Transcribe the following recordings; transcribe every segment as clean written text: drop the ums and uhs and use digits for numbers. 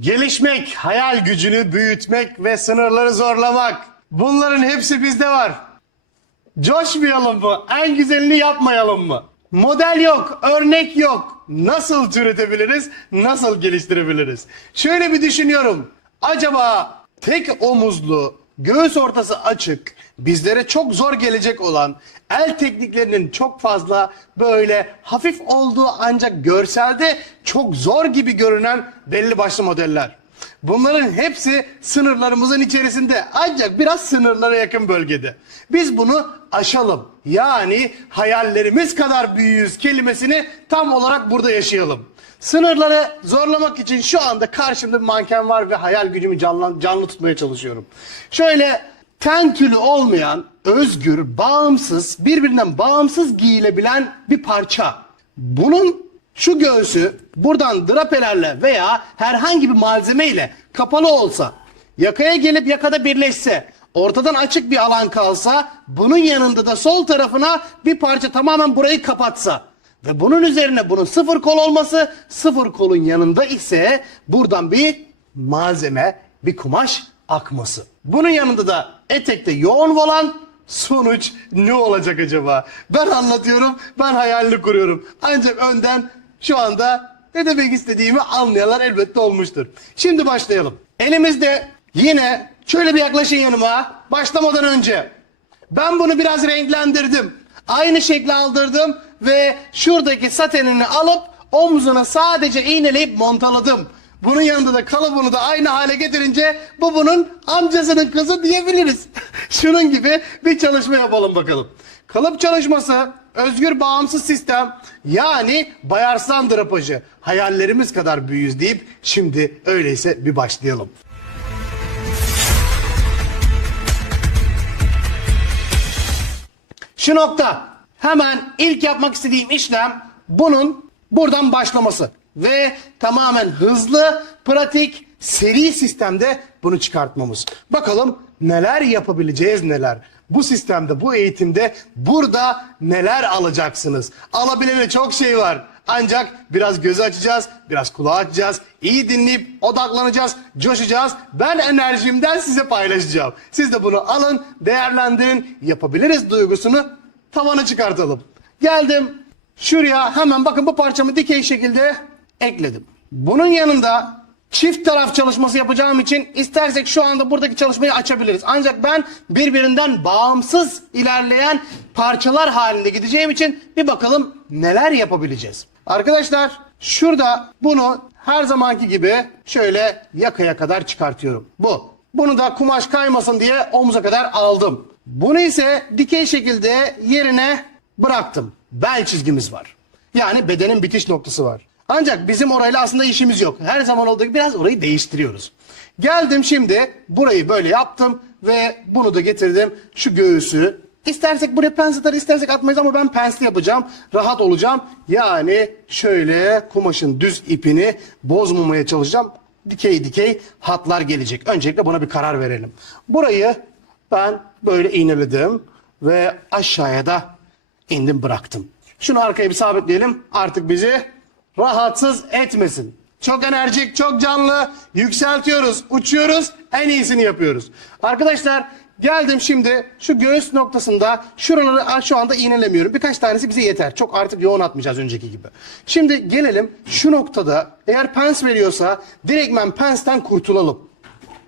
Gelişmek, hayal gücünü büyütmek ve sınırları zorlamak. Bunların hepsi bizde var. Coşmayalım mı? En güzelini yapmayalım mı? Model yok, örnek yok. Nasıl türetebiliriz? Nasıl geliştirebiliriz? Şöyle bir düşünüyorum. Acaba tek omuzlu, göğüs ortası açık, bizlere çok zor gelecek olan el tekniklerinin çok fazla böyle hafif olduğu ancak görselde çok zor gibi görünen belli başlı modeller. Bunların hepsi sınırlarımızın içerisinde ancak biraz sınırlara yakın bölgede. Biz bunu aşalım. Yani hayallerimiz kadar büyüğüz kelimesini tam olarak burada yaşayalım. Sınırları zorlamak için şu anda karşımda bir manken var ve hayal gücümü canlı tutmaya çalışıyorum. Şöyle ten tülü olmayan, özgür, bağımsız, birbirinden bağımsız giyilebilen bir parça. Bunun şu göğsü buradan drapelerle veya herhangi bir malzemeyle kapalı olsa, yakaya gelip yakada birleşse, ortadan açık bir alan kalsa, bunun yanında da sol tarafına bir parça tamamen burayı kapatsa ve bunun üzerine bunun sıfır kol olması, sıfır kolun yanında ise buradan bir malzeme, bir kumaş akması. Bunun yanında da etekte yoğun volan, sonuç ne olacak acaba? Ben anlatıyorum, ben hayalini kuruyorum. Ancak önden şu anda ne demek istediğimi anlayanlar elbette olmuştur. Şimdi başlayalım. Elimizde yine şöyle bir yaklaşın yanıma. Başlamadan önce ben bunu biraz renklendirdim. Aynı şekli aldırdım ve şuradaki satenini alıp omzuna sadece iğneleyip montaladım. Bunun yanında da kalıbını da aynı hale getirince bu bunun amcasının kızı diyebiliriz. Şunun gibi bir çalışma yapalım bakalım. Kalıp çalışması, özgür bağımsız sistem, yani Bayarslan drapajı. Hayallerimiz kadar büyüyüz deyip şimdi öyleyse bir başlayalım. Şu nokta, hemen ilk yapmak istediğim işlem bunun buradan başlaması. Ve tamamen hızlı, pratik, seri sistemde bunu çıkartmamız. Bakalım neler yapabileceğiz neler. Bu sistemde, bu eğitimde burada neler alacaksınız. Alabilene çok şey var. Ancak biraz gözü açacağız, biraz kulağı açacağız. İyi dinleyip odaklanacağız, coşacağız. Ben enerjimden size paylaşacağım. Siz de bunu alın, değerlendirin, yapabiliriz duygusunu tavana çıkartalım. Geldim şuraya, hemen bakın bu parçamı dikey şekilde ekledim. Bunun yanında çift taraf çalışması yapacağım için istersek şu anda buradaki çalışmayı açabiliriz. Ancak ben birbirinden bağımsız ilerleyen parçalar halinde gideceğim için bir bakalım neler yapabileceğiz. Arkadaşlar şurada bunu her zamanki gibi şöyle yakaya kadar çıkartıyorum. Bunu da kumaş kaymasın diye omuza kadar aldım. Bunu ise dikey şekilde yerine bıraktım. Bel çizgimiz var. Yani bedenin bitiş noktası var. Ancak bizim orayla aslında işimiz yok. Her zaman olduğu gibi biraz orayı değiştiriyoruz. Geldim şimdi burayı böyle yaptım ve bunu da getirdim. Şu göğüsü istersek buraya pens atar, istersek atmayız ama ben pensli yapacağım. Rahat olacağım. Yani şöyle kumaşın düz ipini bozmamaya çalışacağım. Dikey dikey hatlar gelecek. Öncelikle buna bir karar verelim. Burayı ben böyle iğneledim ve aşağıya da indim bıraktım. Şunu arkaya bir sabitleyelim. Artık bizi rahatsız etmesin. Çok enerjik, çok canlı. Yükseltiyoruz, uçuyoruz. En iyisini yapıyoruz. Arkadaşlar geldim şimdi şu göğüs noktasında şuraları şu anda iğnelemiyorum. Birkaç tanesi bize yeter. Çok artık yoğun atmayacağız önceki gibi. Şimdi gelelim şu noktada eğer pens veriyorsa direktmen pensten kurtulalım.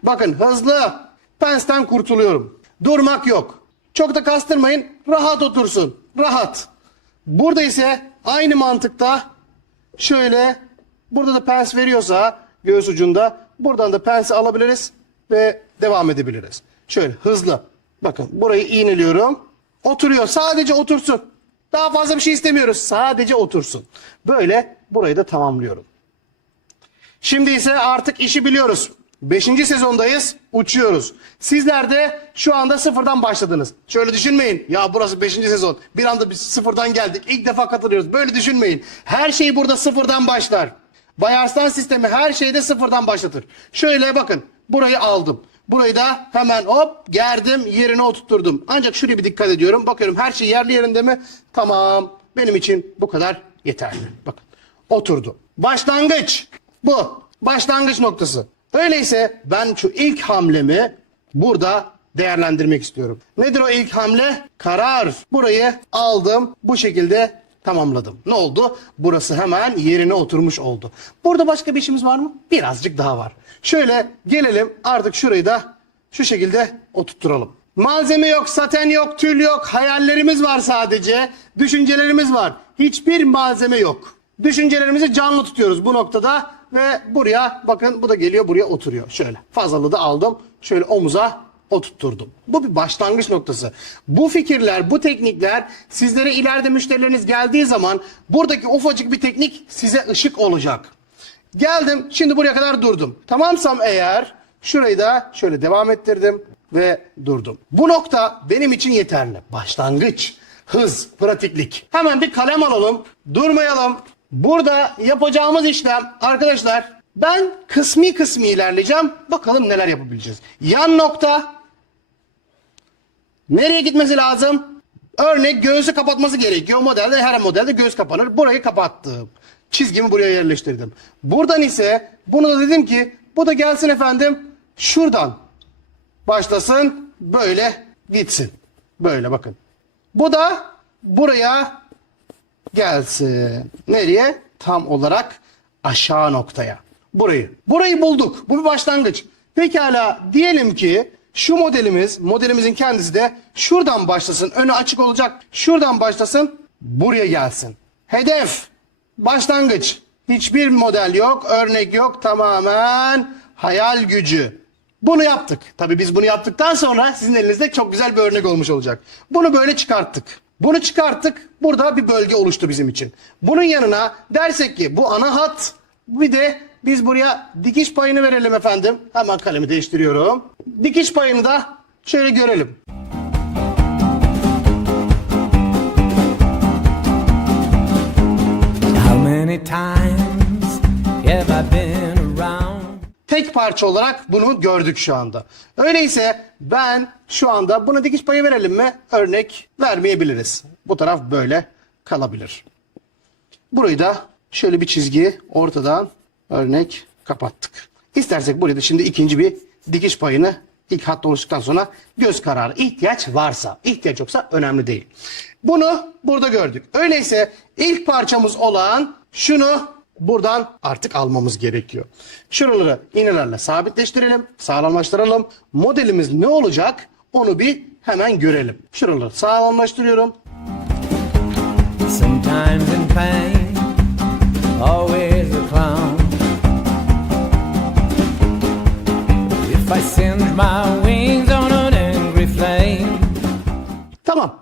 Bakın hızlı pensten kurtuluyorum. Durmak yok. Çok da kastırmayın. Rahat otursun. Rahat. Burada ise aynı mantıkta şöyle burada da pens veriyorsa göğüs ucunda buradan da pensi alabiliriz ve devam edebiliriz. Şöyle hızlı. Bakın burayı iğneliyorum. Oturuyor. Sadece otursun. Daha fazla bir şey istemiyoruz. Sadece otursun. Böyle burayı da tamamlıyorum. Şimdi ise artık işi biliyoruz. 5. sezondayız, uçuyoruz. Sizler de şu anda sıfırdan başladınız. Şöyle düşünmeyin. Ya burası 5. sezon. Bir anda biz sıfırdan geldik. İlk defa katılıyoruz. Böyle düşünmeyin. Her şey burada sıfırdan başlar. Bayarslan sistemi her şeyde sıfırdan başlatır. Şöyle bakın. Burayı aldım. Burayı da hemen hop gerdim, yerine oturtturdum. Ancak şuraya bir dikkat ediyorum. Bakıyorum her şey yerli yerinde mi? Tamam. Benim için bu kadar yeterli. Bakın. Oturdu. Başlangıç. Bu. Başlangıç noktası. Öyleyse ben şu ilk hamlemi burada değerlendirmek istiyorum. Nedir o ilk hamle? Karar. Burayı aldım. Bu şekilde tamamladım. Ne oldu? Burası hemen yerine oturmuş oldu. Burada başka bir işimiz var mı? Birazcık daha var. Şöyle gelelim artık şurayı da şu şekilde oturtturalım. Malzeme yok, saten yok, tül yok. Hayallerimiz var sadece. Düşüncelerimiz var. Hiçbir malzeme yok. Düşüncelerimizi canlı tutuyoruz bu noktada ve buraya bakın bu da geliyor buraya oturuyor. Şöyle fazlalığı da aldım. Şöyle omuza oturtturdum. Bu bir başlangıç noktası. Bu fikirler, bu teknikler sizlere ileride müşterileriniz geldiği zaman buradaki ufacık bir teknik size ışık olacak. Geldim şimdi buraya kadar durdum. Tamamsam eğer şurayı da şöyle devam ettirdim ve durdum. Bu nokta benim için yeterli. Başlangıç, hız, pratiklik. Hemen bir kalem alalım, durmayalım. Burada yapacağımız işlem arkadaşlar ben kısmi ilerleyeceğim. Bakalım neler yapabileceğiz. Yan nokta nereye gitmesi lazım? Örnek göğsü kapatması gerekiyor. Modelde her modelde göğüs kapanır. Burayı kapattım. Çizgimi buraya yerleştirdim. Buradan ise bunu da dedim ki bu da gelsin efendim şuradan başlasın böyle gitsin. Böyle bakın. Bu da buraya gelsin. Nereye? Tam olarak aşağı noktaya. Burayı bulduk. Bu bir başlangıç. Pekala diyelim ki şu modelimizin kendisi de şuradan başlasın. Önü açık olacak. Şuradan başlasın. Buraya gelsin. Hedef. Başlangıç. Hiçbir model yok. Örnek yok. Tamamen hayal gücü. Bunu yaptık. Tabii biz bunu yaptıktan sonra sizin elinizde çok güzel bir örnek olmuş olacak. Bunu böyle çıkarttık. Bunu çıkarttık. Burada bir bölge oluştu bizim için. Bunun yanına dersek ki bu ana hat. Bir de biz buraya dikiş payını verelim efendim. Hemen kalemi değiştiriyorum. Dikiş payını da şöyle görelim. How many times have I been around? Tek parça olarak bunu gördük şu anda. Öyleyse ben şu anda buna dikiş payı verelim mi? Örnek vermeyebiliriz. Bu taraf böyle kalabilir. Burayı da şöyle bir çizgi ortadan örnek kapattık. İstersek buraya da şimdi ikinci bir dikiş payını ilk hatta oluştuktan sonra göz kararı ihtiyaç varsa, ihtiyaç yoksa önemli değil. Bunu burada gördük. Öyleyse ilk parçamız olan şunu buradan artık almamız gerekiyor. Şuraları iğnelerle sabitleştirelim, sağlamlaştıralım. Modelimiz ne olacak onu bir hemen görelim. Şuraları sağlamlaştırıyorum. Sometimes in pain, always a clown. If I send my wings on an angry flame. Tamam.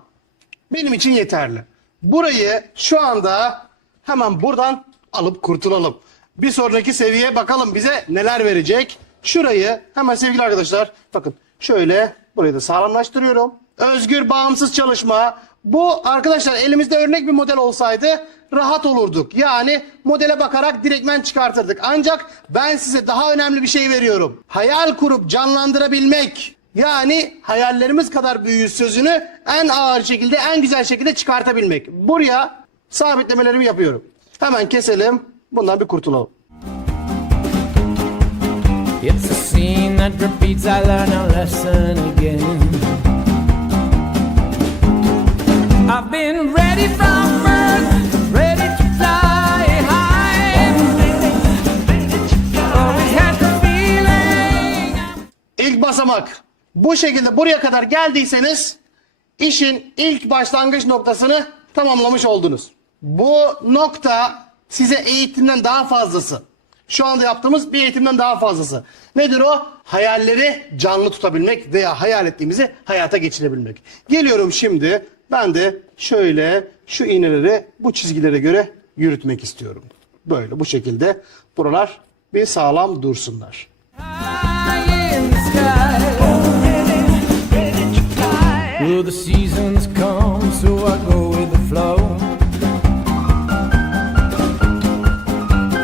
Benim için yeterli. Burayı şu anda hemen buradan alıp kurtulalım. Bir sonraki seviyeye bakalım bize neler verecek. Şurayı hemen sevgili arkadaşlar bakın şöyle burayı da sağlamlaştırıyorum. Özgür bağımsız çalışma. Bu arkadaşlar elimizde örnek bir model olsaydı rahat olurduk. Yani modele bakarak direktmen çıkartırdık. Ancak ben size daha önemli bir şey veriyorum. Hayal kurup canlandırabilmek. Yani hayallerimiz kadar büyüğüz sözünü en ağır şekilde, en güzel şekilde çıkartabilmek. Buraya sabitlemelerimi yapıyorum. Hemen keselim. Bundan bir kurtulalım. It's a scene that repeats, I learn a lesson again. I've been ready from birth, ready to fly high. Always had the feeling. İlk basamak. Bu şekilde buraya kadar geldiyseniz işin ilk başlangıç noktasını tamamlamış oldunuz. Bu nokta size eğitimden daha fazlası. Şu anda yaptığımız bir eğitimden daha fazlası. Nedir o? Hayalleri canlı tutabilmek veya hayal ettiğimizi hayata geçirebilmek. Geliyorum şimdi ben de şöyle şu iğneleri bu çizgilere göre yürütmek istiyorum. Böyle bu şekilde buralar bir sağlam dursunlar. Will the seasons come so I go with the flow?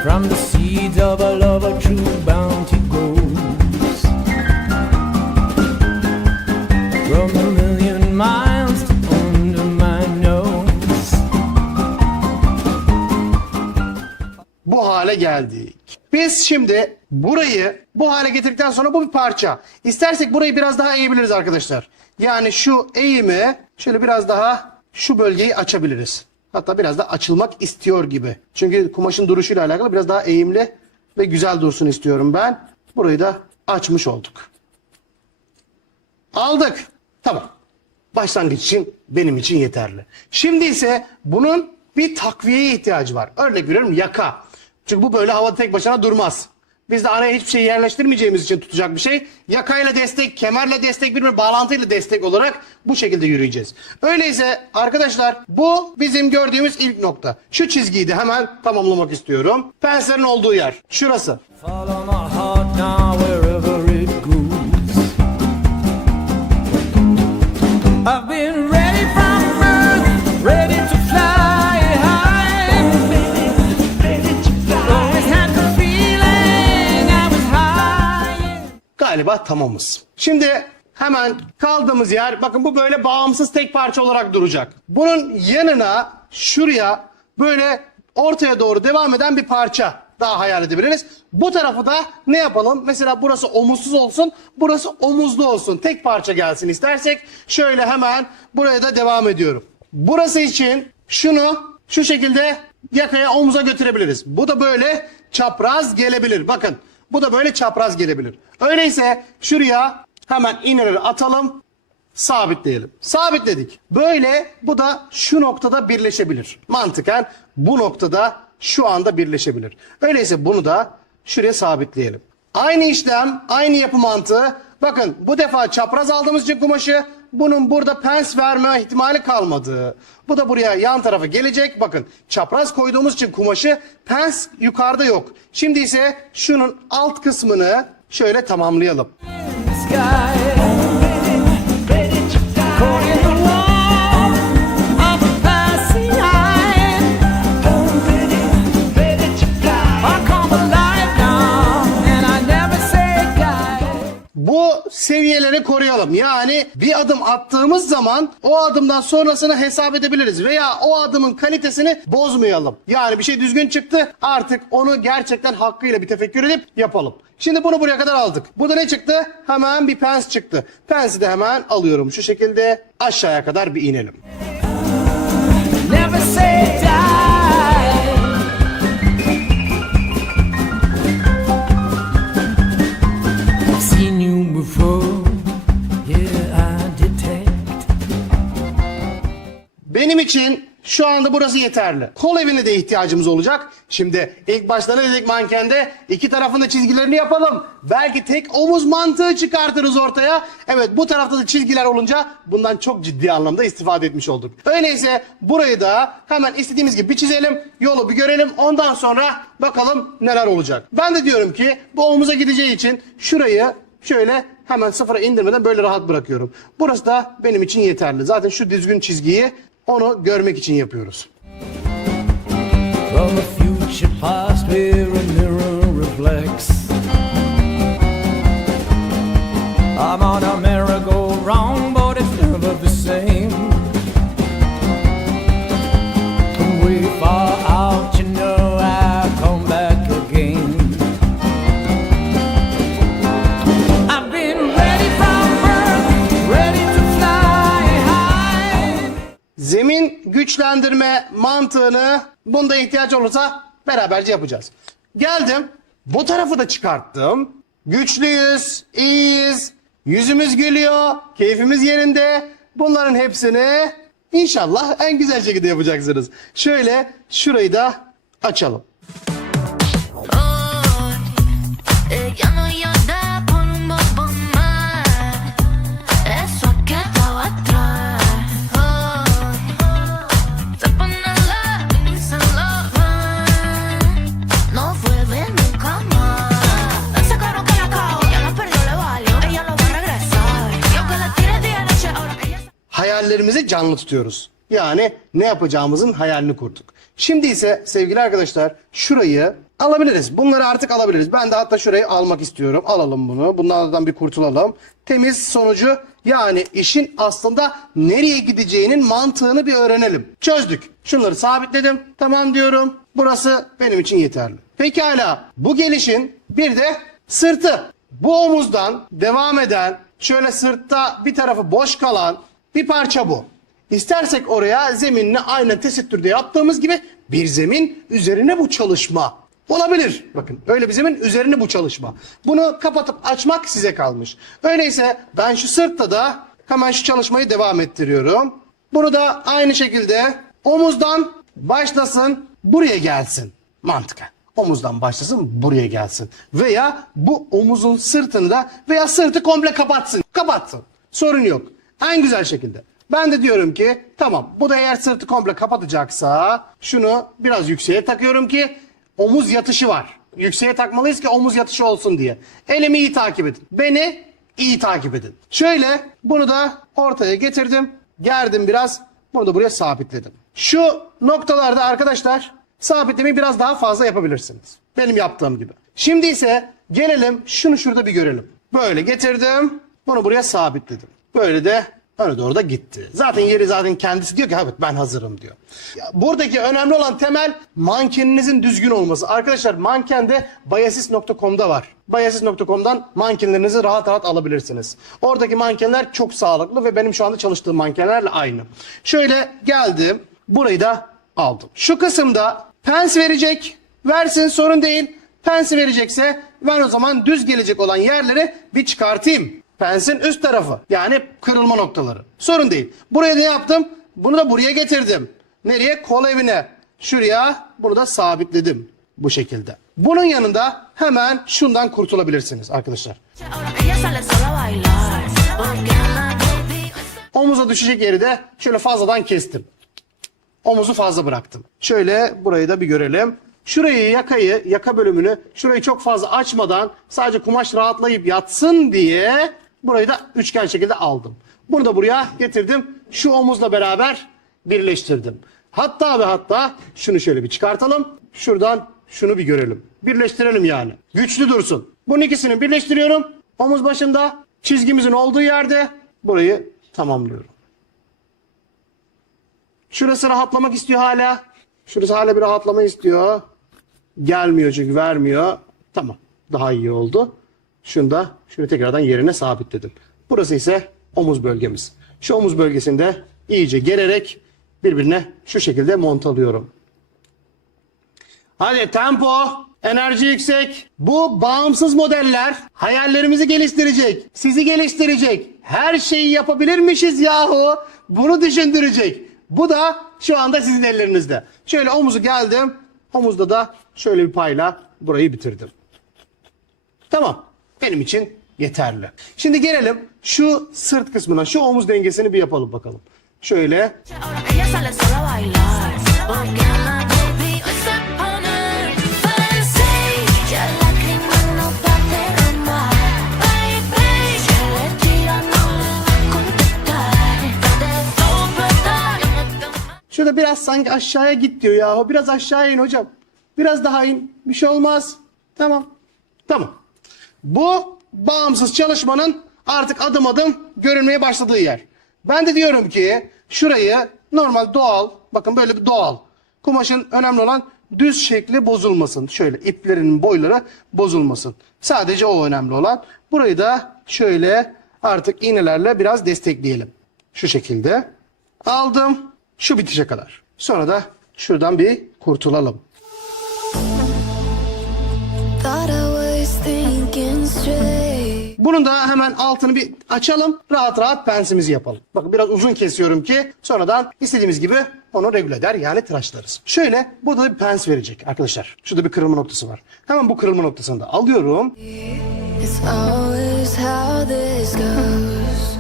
From the seeds of a love a true bounty grows. From a million miles to under my nose. Bu hale hale geldik. Biz şimdi burayı bu hale getirdikten sonra bu bir parça. İstersek burayı biraz daha eğebiliriz arkadaşlar. Yani şu eğimi şöyle biraz daha şu bölgeyi açabiliriz. Hatta biraz da açılmak istiyor gibi. Çünkü kumaşın duruşuyla alakalı biraz daha eğimli ve güzel dursun istiyorum ben. Burayı da açmış olduk. Aldık. Tamam. Başlangıç için benim için yeterli. Şimdi ise bunun bir takviyeye ihtiyacı var. Örnek veriyorum yaka. Çünkü bu böyle havada tek başına durmaz. Biz de araya hiçbir şey yerleştirmeyeceğimiz için tutacak bir şey. Yakayla destek, kemerle destek, birbirine bağlantıyla destek olarak bu şekilde yürüyeceğiz. Öyleyse arkadaşlar bu bizim gördüğümüz ilk nokta. Şu çizgiyi de hemen tamamlamak istiyorum. Penslerin olduğu yer. Şurası. Follow my heart now wherever it goes. I've been ready from birth, ready to fly high. Always had the feeling I was high. Galiba tamamız. Şimdi hemen kaldığımız yer, bakın bu böyle bağımsız tek parça olarak duracak. Bunun yanına şuraya böyle ortaya doğru devam eden bir parça daha hayal edebiliriz. Bu tarafı da ne yapalım? Mesela burası omuzsuz olsun, burası omuzlu olsun. Tek parça gelsin istersek şöyle hemen buraya da devam ediyorum. Burası için şunu şu şekilde yakaya omuza götürebiliriz. Bu da böyle çapraz gelebilir. Bakın bu da böyle çapraz gelebilir. Öyleyse şuraya hemen iğneleri atalım. Sabitleyelim. Sabitledik. Böyle bu da şu noktada birleşebilir. Mantıken bu noktada şu anda birleşebilir. Öyleyse bunu da şuraya sabitleyelim. Aynı işlem, aynı yapı mantığı. Bakın bu defa çapraz aldığımız için kumaşı bunun burada pens verme ihtimali kalmadı. Bu da buraya yan tarafa gelecek. Bakın çapraz koyduğumuz için kumaşı pens yukarıda yok. Şimdi ise şunun alt kısmını şöyle tamamlayalım. Sky. Caught in the warmth of a passing eye. I come alive now and I never say die. Bu seviyeleri koruyalım. Yani bir adım attığımız zaman o adımdan sonrasını hesap edebiliriz. Veya o adımın kalitesini bozmayalım. Yani bir şey düzgün çıktı, artık onu gerçekten hakkıyla bir tefekkür edip yapalım. Şimdi bunu buraya kadar aldık. Burada ne çıktı? Hemen bir pens çıktı. Pensi de hemen alıyorum. Şu şekilde aşağıya kadar bir inelim. Never say die. I've seen you before. Yeah, I detect. Benim için şu anda burası yeterli. Kol evine de ihtiyacımız olacak. Şimdi ilk başta ne dedik mankende? İki tarafın da çizgilerini yapalım. Belki tek omuz mantığı çıkartırız ortaya. Evet, bu tarafta da çizgiler olunca bundan çok ciddi anlamda istifade etmiş olduk. Öyleyse burayı da hemen istediğimiz gibi bir çizelim. Yolu bir görelim. Ondan sonra bakalım neler olacak. Ben de diyorum ki bu omuza gideceği için şurayı şöyle hemen sıfıra indirmeden böyle rahat bırakıyorum. Burası da benim için yeterli. Zaten şu düzgün çizgiyi onu görmek için yapıyoruz. From a future past where a mirror reflects. I'm on a merry-go-round, but it's never the same. From way far out, you know I come back again. I've been ready from birth, ready to fly high. Zemin güçlendirme mantığını bunda ihtiyaç olursa beraberce yapacağız. Geldim. Bu tarafı da çıkarttım. Güçlüyüz, iyiyiz, yüzümüz gülüyor, keyfimiz yerinde. Bunların hepsini inşallah en güzel şekilde yapacaksınız. Şöyle şurayı da açalım. Hoy, ella no llora por un bobo más. Eso ha quedado atrás. Hoy, se pone la y se lo va. No vuelve nunca más. Ese carro que la cago, ya la perdió, le valió. Ella no va a regresar. Yo que la tire día y noche, ahora ella se... Hayallerimizi canlı tutuyoruz. Yani ne yapacağımızın hayalini kurduk. Şimdi ise sevgili arkadaşlar şurayı alabiliriz. Bunları artık alabiliriz. Ben de hatta şurayı almak istiyorum. Alalım bunu. Bunlardan bir kurtulalım. Temiz sonucu, yani işin aslında nereye gideceğinin mantığını bir öğrenelim. Çözdük. Şunları sabitledim. Tamam diyorum. Burası benim için yeterli. Pekala, bu gelişin bir de sırtı. Bu omuzdan devam eden, şöyle sırtta bir tarafı boş kalan bir parça bu. İstersek oraya zeminini aynen tesettürde yaptığımız gibi bir zemin üzerine bu çalışma olabilir. Bakın öyle bir zemin üzerine bu çalışma. Bunu kapatıp açmak size kalmış. Öyleyse ben şu sırtta da hemen şu çalışmayı devam ettiriyorum. Bunu da aynı şekilde omuzdan başlasın, buraya gelsin. Mantıken. Omuzdan başlasın, buraya gelsin. Veya bu omuzun sırtını da veya sırtı komple kapatsın. Kapatsın. Sorun yok. En güzel şekilde. Ben de diyorum ki tamam, bu da eğer sırtı komple kapatacaksa şunu biraz yükseğe takıyorum ki omuz yatışı var. Yükseğe takmalıyız ki omuz yatışı olsun diye. Elimi iyi takip edin. Beni iyi takip edin. Şöyle bunu da ortaya getirdim. Gerdim biraz. Bunu da buraya sabitledim. Şu noktalarda arkadaşlar sabitlemeyi biraz daha fazla yapabilirsiniz. Benim yaptığım gibi. Şimdi ise gelelim şunu şurada bir görelim. Böyle getirdim. Bunu buraya sabitledim. Böyle de öne doğru da gitti. Zaten yeri zaten kendisi diyor ki evet ben hazırım diyor. Ya, buradaki önemli olan temel mankeninizin düzgün olması. Arkadaşlar manken de bayasis.com'da var. Bayasis.com'dan mankenlerinizi rahat rahat alabilirsiniz. Oradaki mankenler çok sağlıklı ve benim şu anda çalıştığım mankenlerle aynı. Şöyle geldim. Burayı da aldım. Şu kısımda pens verecek. Versin, sorun değil. Pensi verecekse ben o zaman düz gelecek olan yerleri bir çıkartayım. Pensin üst tarafı. Yani kırılma noktaları. Sorun değil. Buraya ne yaptım? Bunu da buraya getirdim. Nereye? Kol evine. Şuraya bunu da sabitledim. Bu şekilde. Bunun yanında hemen şundan kurtulabilirsiniz arkadaşlar. Ahora ella sale sola a bailar. Porque la baby. Omuza düşecek yeri de şöyle fazladan kestim. Omuzu fazla bıraktım. Şöyle burayı da bir görelim. Şurayı yaka bölümünü şurayı çok fazla açmadan sadece kumaş rahatlayıp yatsın diye burayı da üçgen şekilde aldım. Bunu da buraya getirdim. Şu omuzla beraber birleştirdim. Hatta ve hatta şunu şöyle bir çıkartalım. Şuradan şunu bir görelim. Birleştirelim yani. Güçlü dursun. Bunun ikisini birleştiriyorum. Omuz başında çizgimizin olduğu yerde burayı tamamlıyorum. Şurası rahatlamak istiyor hala. Şurası hala bir rahatlama istiyor. Gelmiyor çünkü vermiyor. Tamam. Daha iyi oldu. Şunu tekrardan yerine sabitledim. Burası ise omuz bölgemiz. Şu omuz bölgesini de iyice gererek birbirine şu şekilde montalıyorum. Hadi tempo, enerji yüksek. Bu bağımsız modeller hayallerimizi geliştirecek, sizi geliştirecek. Her şeyi yapabilirmişiz yahu. Bunu düşündürecek. Bu da şu anda sizin ellerinizde. Şöyle omuzu geldim. Omuzda da şöyle bir payla burayı bitirdim. Tamam. Benim için yeterli. Şimdi gelelim şu sırt kısmına, şu omuz dengesini bir yapalım bakalım. Şöyle. Ahora ella sale sola a bailar. Porque la baby hoy se pone fancy. Ya la crema no va a derramar. Baby, se le tira, no le va a contestar. De todo está, yo no tengo más. Şurada biraz sanki aşağıya git diyor ya. Biraz aşağıya in hocam. Biraz daha in. Bir şey olmaz. Tamam. Tamam. Bu bağımsız çalışmanın artık adım adım görünmeye başladığı yer. Ben de diyorum ki şurayı normal doğal, bakın böyle bir doğal. Kumaşın önemli olan düz şekli bozulmasın. Şöyle iplerin boyları bozulmasın. Sadece o önemli olan. Burayı da şöyle artık iğnelerle biraz destekleyelim. Şu şekilde. Aldım. Şu bitişe kadar. Sonra da şuradan bir kurtulalım. Thought I was thinking straight. Bunun da hemen altını bir açalım. Rahat rahat pensimizi yapalım. Bakın biraz uzun kesiyorum ki sonradan istediğimiz gibi onu regüle eder yani tıraşlarız. Şöyle burada da bir pens verecek arkadaşlar. Şurada bir kırılma noktası var. Hemen bu kırılma noktasını da alıyorum. It's always how this goes.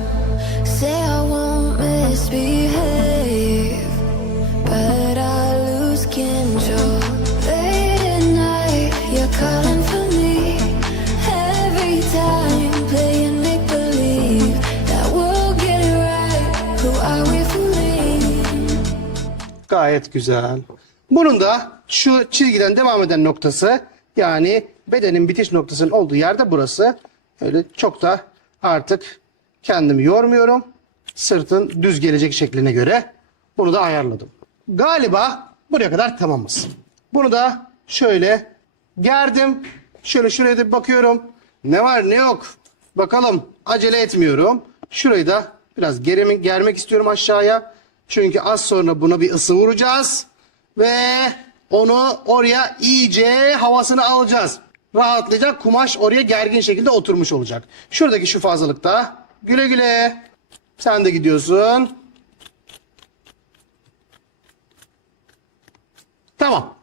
Say I won't misbehave, but I lose control. Late at night, you're calling for me. Every time, playing make believe that we'll get it right. Who are we fooling? Gayet güzel. Bunun da şu çizgiden devam eden noktası yani bedenin bitiş noktasının olduğu yerde burası. Öyle çok da artık kendimi yormuyorum. Sırtın düz gelecek şekline göre bunu da ayarladım. Galiba buraya kadar tamamız. Bunu da şöyle Gerdim. Şöyle şuraya da bir bakıyorum. Ne var ne yok. Bakalım. Acele etmiyorum. Şurayı da biraz germek istiyorum aşağıya. Çünkü az sonra buna bir ısı vuracağız. Ve onu oraya iyice havasını alacağız. Rahatlayacak. Kumaş oraya gergin şekilde oturmuş olacak. Şuradaki şu fazlalıkta. Güle güle. Sen de gidiyorsun. Tamam.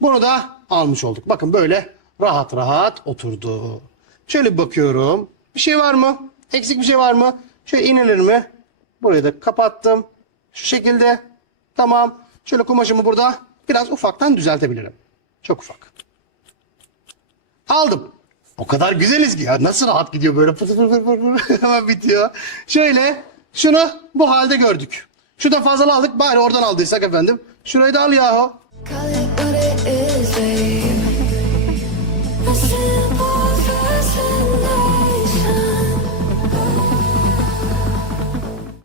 Bunu da almış olduk. Bakın böyle rahat rahat oturdu. Şöyle bir bakıyorum. Bir şey var mı? Eksik bir şey var mı? Şöyle inilir mi? Burayı da kapattım. Şu şekilde. Tamam. Şöyle kumaşımı burada biraz ufaktan düzeltebilirim. Çok ufak. Aldım. O kadar güzeliz ki ya. Nasıl rahat gidiyor böyle. Fır fır fır fır fır. Hemen bitiyor. Şöyle şunu bu halde gördük. Şu da fazla aldık. Bari oradan aldıysak efendim. Şurayı da al yahu. Call it what it is, babe. A simple fascination.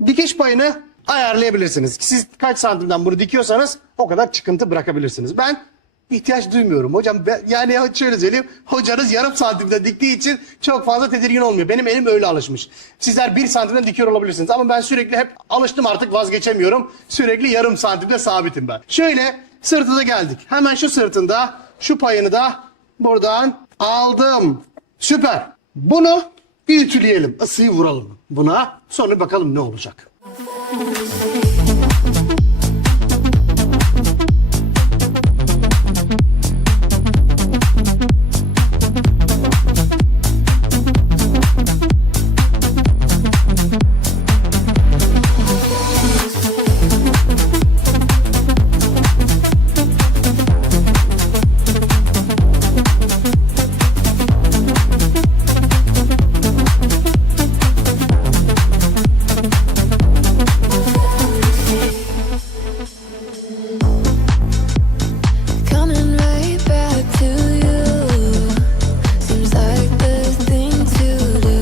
Dikiş payını ayarlayabilirsiniz. Siz kaç santimden bunu dikiyorsanız o kadar çıkıntı bırakabilirsiniz. Ben ihtiyaç duymuyorum hocam. Yani şöyle söyleyeyim. Hocanız yarım santimden diktiği için çok fazla tedirgin olmuyor. Benim elim öyle alışmış. Sizler 1 santimden dikiyor olabilirsiniz. Ama ben sürekli hep alıştım, artık vazgeçemiyorum. Sürekli yarım santimde sabitim ben. Şöyle sırtına geldik. Hemen şu sırtında şu payını da buradan aldım. Süper. Bunu bir ütüleyelim. Isıyı vuralım buna. Sonra bakalım ne olacak. Coming right back to you. Seems like the thing to do.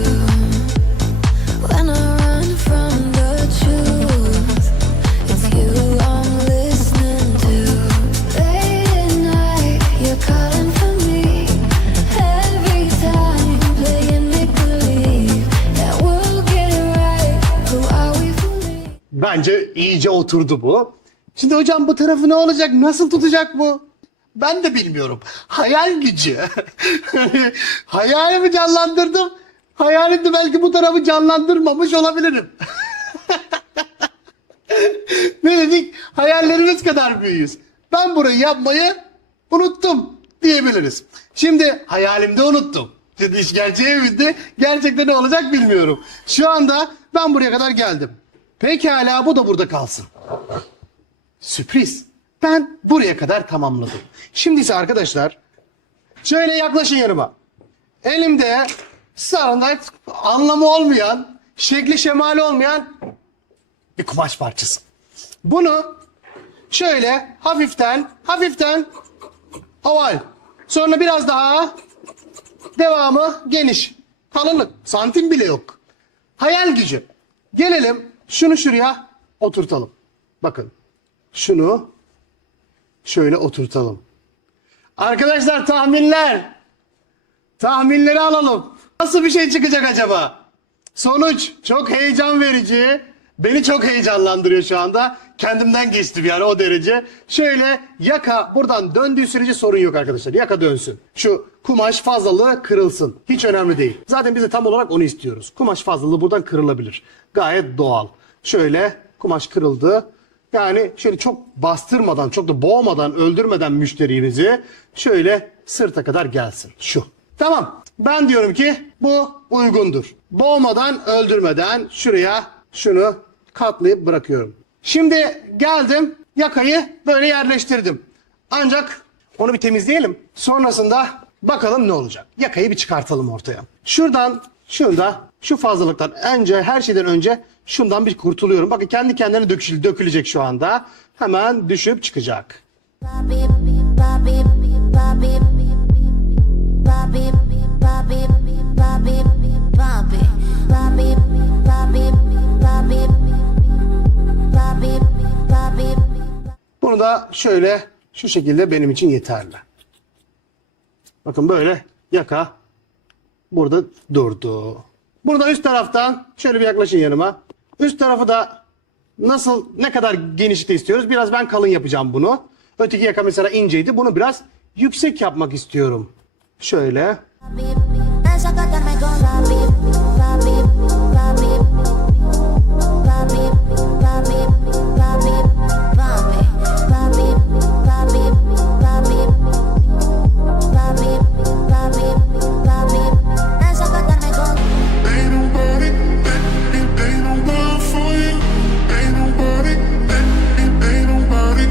When I run from the truth, it's you I'm listening to. Late at night, you're calling for me. Every time, playing make-believe that we'll get it right. Who are we fooling? Bence iyice oturdu bu. Şimdi hocam bu tarafı ne olacak? Nasıl tutacak bu? Ben de bilmiyorum. Hayal gücü. Hayalimi canlandırdım. Hayalimde belki bu tarafı canlandırmamış olabilirim. Ne dedik? Hayallerimiz kadar büyüyüz. Ben burayı yapmayı unuttum diyebiliriz. Şimdi hayalimde unuttum. Şimdi iş gerçeğe bindi. Gerçekten ne olacak bilmiyorum. Şu anda ben buraya kadar geldim. Pekala, bu da burada kalsın. Sürpriz. Ben buraya kadar tamamladım. Şimdi ise arkadaşlar şöyle yaklaşın yanıma. Elimde standart anlamı olmayan, şekli şemali olmayan bir kumaş parçası. Bunu şöyle hafiften oval. Sonra biraz daha devamı geniş. Kalınlık. Santim bile yok. Hayal gücü. Gelelim şunu şuraya oturtalım. Bakın. Şunu şöyle oturtalım. Arkadaşlar tahminler. Tahminleri alalım. Nasıl bir şey çıkacak acaba? Sonuç çok heyecan verici. Beni çok heyecanlandırıyor şu anda. Kendimden geçtim yani o derece. Şöyle yaka buradan döndüğü sürece sorun yok arkadaşlar. Yaka dönsün. Şu kumaş fazlalığı kırılsın. Hiç önemli değil. Zaten biz de tam olarak onu istiyoruz. Kumaş fazlalığı buradan kırılabilir. Gayet doğal. Şöyle kumaş kırıldı. Yani şöyle çok bastırmadan, çok da boğmadan, öldürmeden müşterinizi şöyle sırta kadar gelsin. Şu. Tamam. Ben diyorum ki bu uygundur. Boğmadan, öldürmeden şuraya şunu katlayıp bırakıyorum. Şimdi geldim, yakayı böyle yerleştirdim. Ancak onu bir temizleyelim. Sonrasında bakalım ne olacak. Yakayı bir çıkartalım ortaya. Şuradan, şu fazlalıktan her şeyden önce şundan bir kurtuluyorum. Bakın kendi kendine dökülecek şu anda. Hemen düşüp çıkacak. Bunu da şöyle şu şekilde benim için yeterli. Bakın böyle yaka burada durdu. Burada üst taraftan şöyle bir yaklaşın yanıma. Üst tarafı da nasıl, ne kadar genişlikte istiyoruz? Biraz ben kalın yapacağım bunu. Öteki yaka mesela inceydi. Bunu biraz yüksek yapmak istiyorum. Şöyle. Desacatarme con la bip, la bip, la bip, la bip, la bip, la bip, la bip, la bip, la bip, la bip, la bip, la bip, la bip. Desacatarme con. Ain't nobody, ain't nobody for you. Ain't nobody, ain't nobody,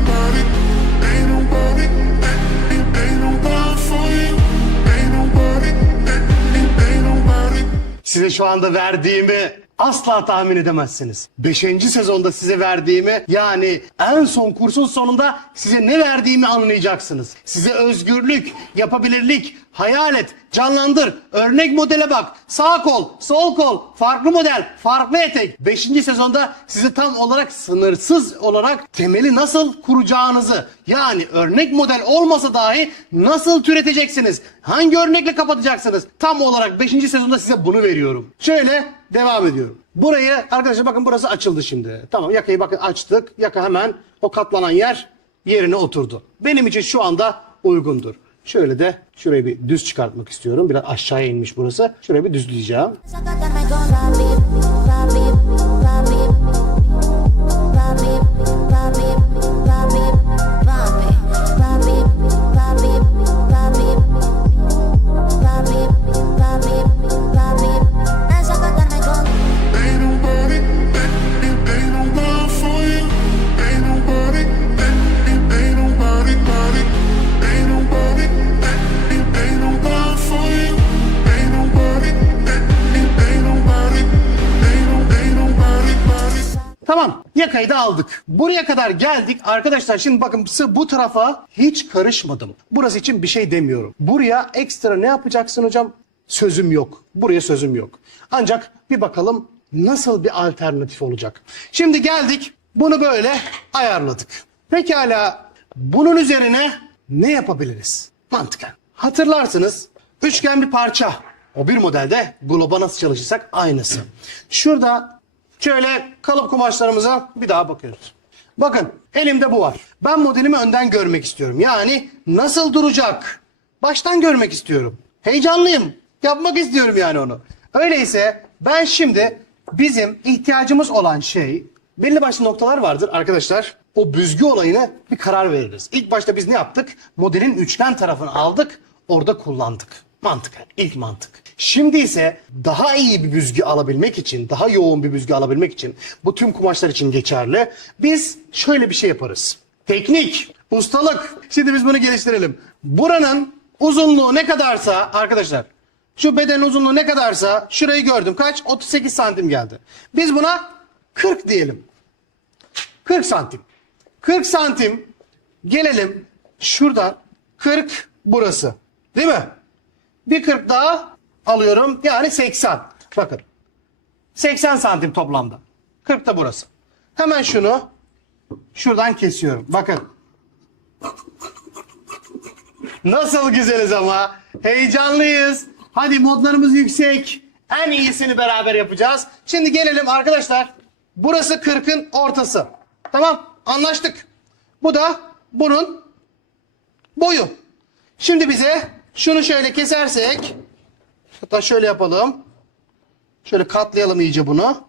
ain't nobody, ain't nobody for you. Ain't nobody, ain't nobody. Size şu anda verdiğimi asla tahmin edemezsiniz. 5. sezonda size verdiğimi, yani en son kursun sonunda size ne verdiğimi anlayacaksınız. Size özgürlük, yapabilirlik, hayal et, canlandır, örnek modele bak, sağ kol, sol kol, farklı model, farklı etek. 5. sezonda size tam olarak sınırsız olarak temeli nasıl kuracağınızı, yani örnek model olmasa dahi nasıl türeteceksiniz, hangi örnekle kapatacaksınız, tam olarak 5. sezonda size bunu veriyorum. Şöyle devam ediyorum. Burayı arkadaşlar bakın, burası açıldı şimdi. Tamam, yakayı bakın açtık. Yaka hemen o katlanan yer yerine oturdu. Benim için şu anda uygundur. Şöyle de şurayı bir düz çıkartmak istiyorum. Biraz aşağıya inmiş burası. Şurayı bir düzleyeceğim. Desacatarme con la bip, la bip, la bip, la bip, la bip, la bip, la bip, la bip, la bip, la bip, la bip, la bip, la bip. Desacatarme con. Ain't nobody, ain't nobody for you. Ain't nobody, ain't nobody, ain't nobody, ain't nobody for you. Ain't nobody, ain't nobody, ain't nobody. Tamam, yakayı da aldık. Buraya kadar geldik. Arkadaşlar şimdi bakın, bu tarafa hiç karışmadım. Burası için bir şey demiyorum. Buraya ekstra ne yapacaksın hocam? Sözüm yok. Buraya sözüm yok. Ancak bir bakalım nasıl bir alternatif olacak. Şimdi geldik, bunu böyle ayarladık. Pekala, bunun üzerine ne yapabiliriz? Mantıken. Hatırlarsınız, üçgen bir parça. O bir modelde globa nasıl çalışırsak aynısı. Şurada şöyle kalıp kumaşlarımıza bir daha bakıyoruz. Bakın, elimde bu var. Ben modelimi önden görmek istiyorum. Yani nasıl duracak? Baştan görmek istiyorum. Heyecanlıyım. Yapmak istiyorum yani onu. Öyleyse ben şimdi bizim ihtiyacımız olan şey, belli başlı noktalar vardır arkadaşlar. O büzgü olayına bir karar veririz. İlk başta biz ne yaptık? Modelin üçgen tarafını aldık, orada kullandık. Mantıken, ilk mantık. Şimdi ise daha iyi bir büzgü alabilmek için, daha yoğun bir büzgü alabilmek için, bu tüm kumaşlar için geçerli. Biz şöyle bir şey yaparız. Teknik, ustalık. Şimdi biz bunu geliştirelim. Buranın uzunluğu ne kadarsa arkadaşlar, şu bedenin uzunluğu ne kadarsa, şurayı gördüm. Kaç? 38 santim geldi. Biz buna 40 diyelim. 40 santim. 40 santim gelelim şuradan, 40 burası. Değil mi? Bir 40 daha alıyorum. Yani 80. Bakın. 80 santim toplamda. 40 da burası. Hemen şunu şuradan kesiyorum. Bakın. Nasıl güzeliz ama. Heyecanlıyız. Hadi modlarımız yüksek. En iyisini beraber yapacağız. Şimdi gelelim arkadaşlar. Burası 40'ın ortası. Tamam, anlaştık. Bu da bunun boyu. Şimdi bize şunu şöyle kesersek, hatta şöyle yapalım. Şöyle katlayalım iyice bunu.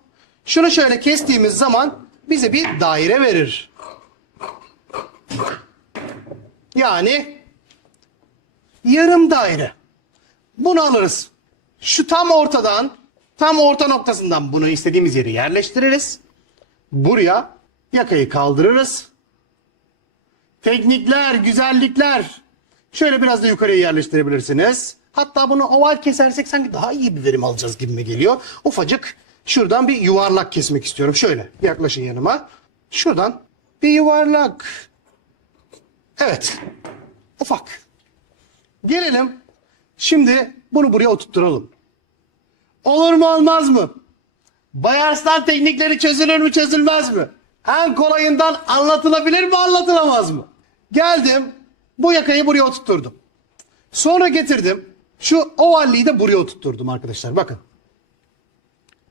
Şunu şöyle kestiğimiz zaman bize bir daire verir. Yani yarım daire. Bunu alırız. Şu tam ortadan, tam orta noktasından bunu istediğimiz yere yerleştiririz. Buraya yakayı kaldırırız. Teknikler, güzellikler. Şöyle biraz da yukarıya yerleştirebilirsiniz. Hatta bunu oval kesersek sanki daha iyi bir verim alacağız gibime geliyor. Ufacık şuradan bir yuvarlak kesmek istiyorum. Şöyle yaklaşın yanıma. Şuradan bir yuvarlak. Evet. Ufak. Gelelim. Şimdi bunu buraya oturtturalım. Olur mu olmaz mı? Bayarslan teknikleri çözülür mü çözülmez mi? En kolayından anlatılabilir mi anlatılamaz mı? Geldim, bu yakayı buraya oturtturdum. Sonra getirdim. Şu ovalliği de buraya oturtturdum arkadaşlar. Bakın.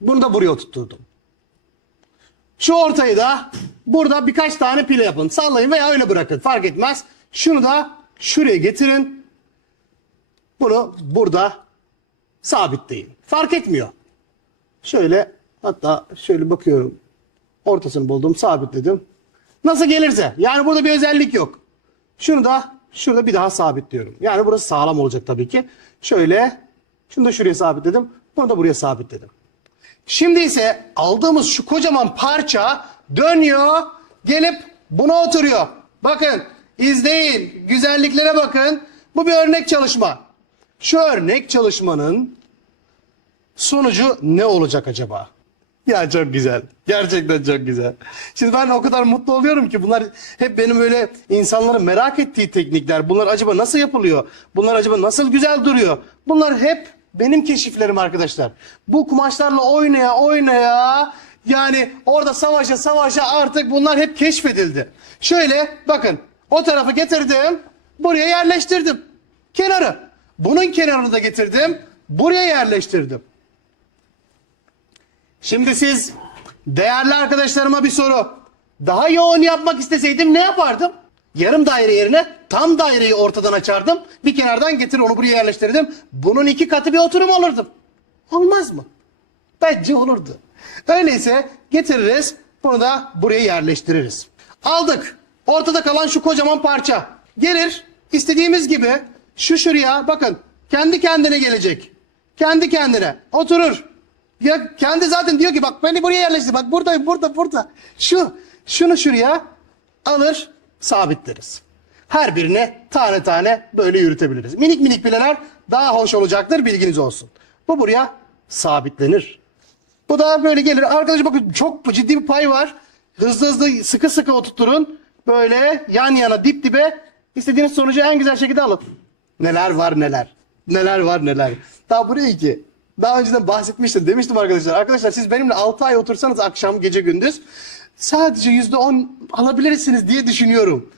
Bunu da buraya oturtturdum. Şu ortayı da burada birkaç tane pile yapın. Sallayın veya öyle bırakın. Fark etmez. Şunu da şuraya getirin. Bunu burada sabitleyin. Fark etmiyor. Şöyle, hatta şöyle bakıyorum. Ortasını buldum, sabitledim. Nasıl gelirse. Yani burada bir özellik yok. Şunu da şurada bir daha sabitliyorum. Yani burası sağlam olacak tabii ki. Şöyle, şunu da şuraya sabitledim. Bunu da buraya sabitledim. Şimdi ise aldığımız şu kocaman parça dönüyor, gelip buna oturuyor. Bakın, izleyin, güzelliklere bakın. Bu bir örnek çalışma. Şu örnek çalışmanın sonucu ne olacak acaba? Ya çok güzel. Gerçekten çok güzel. Şimdi ben o kadar mutlu oluyorum ki bunlar hep benim öyle insanların merak ettiği teknikler. Bunlar acaba nasıl yapılıyor? Bunlar acaba nasıl güzel duruyor? Bunlar hep benim keşiflerim arkadaşlar. Bu kumaşlarla oynaya yani orada savaşa artık bunlar hep keşfedildi. Şöyle bakın, o tarafı getirdim, buraya yerleştirdim. Kenarı. Bunun kenarını da getirdim, buraya yerleştirdim. Şimdi siz değerli arkadaşlarıma bir soru. Daha yoğun yapmak isteseydim ne yapardım? Yarım daire yerine tam daireyi ortadan açardım. Bir kenardan getir onu buraya yerleştirdim. Bunun 2 katı bir oturum olurdu. Olmaz mı? Bence olurdu. Öyleyse getiririz, bunu da buraya yerleştiririz. Aldık. Ortada kalan şu kocaman parça. Gelir istediğimiz gibi şuraya bakın. Kendi kendine gelecek. Kendi kendine oturur. Ya kendi zaten diyor ki bak beni buraya yerleştir. Bak buradayım, burada. Şunu şuraya alır, sabitleriz. Her birine tane tane böyle yürütebiliriz. Minik minik pileler daha hoş olacaktır, bilginiz olsun. Bu buraya sabitlenir. Bu da böyle gelir. Arkadaşlar bakın çok ciddi bir pay var. Hızlı sıkı oturtturun. Böyle yan yana dip dibe istediğiniz sonucu en güzel şekilde alın. Neler var neler. Neler var neler. Daha buraya ki. Daha önceden bahsetmiştim, demiştim arkadaşlar. Arkadaşlar siz benimle 6 ay otursanız akşam gece gündüz sadece %10 alabilirsiniz diye düşünüyorum.